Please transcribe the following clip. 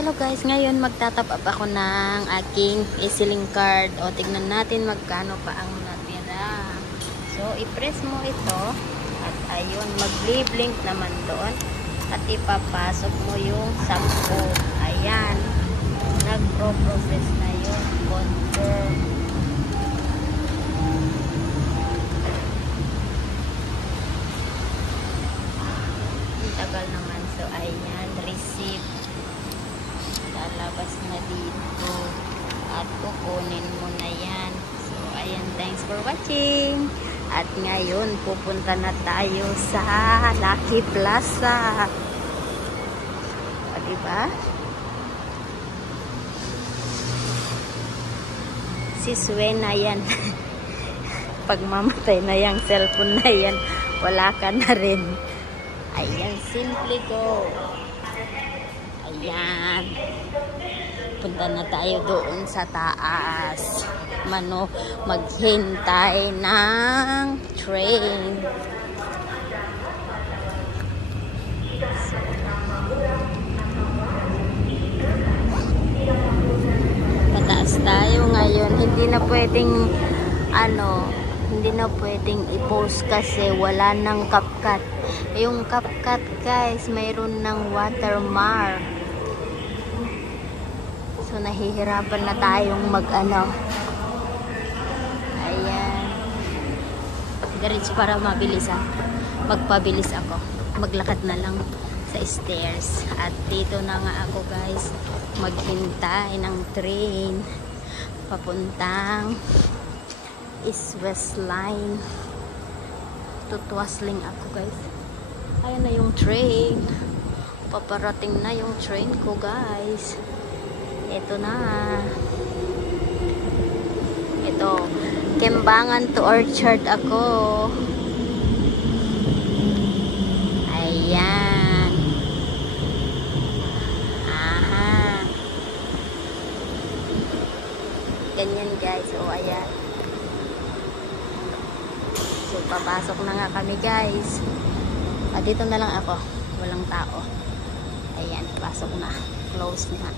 Hello guys, ngayon magtatap up ako ng aking EasyLink card. O tignan natin magkano pa ang natira. So i-press mo ito at ayun, mag-blink naman doon at ipapasok mo yung 10. Ayan, nagpro-process na yun. Confirm. Ang tagal naman. So ayan, receipt. Lalabas na dito at kukunin mo na yan. So ayan, thanks for watching. At ngayon pupunta na tayo sa Lucky Plaza. O diba? Si Swen na yan. Pag mamatay na yung cellphone na yan, wala ka na rin. Ayan, Simply Go. Ayan. Punta na tayo doon sa taas. Maghintay ng train. So, pataas tayo ngayon. Hindi na pwedeng hindi na pwedeng i-post kasi wala nang CapCut. Yung CapCut guys, mayroon ng watermark. So nahihirapan na tayong ayan. Diretso para mabilisan. Magpabilis ako. Maglakad na lang sa stairs. At dito na nga ako guys, maghintay ng train papuntang East West Line. Tutwasling ako guys. Ayan na yung train. Paparating na yung train ko guys. Ito na. Ito. Kembangan to Orchard ako. Ayan. Aha. Ganyan guys. O ayan. So papasok na nga kami guys. Dito na lang ako. Walang tao. Ayan. Pasok na. Close na.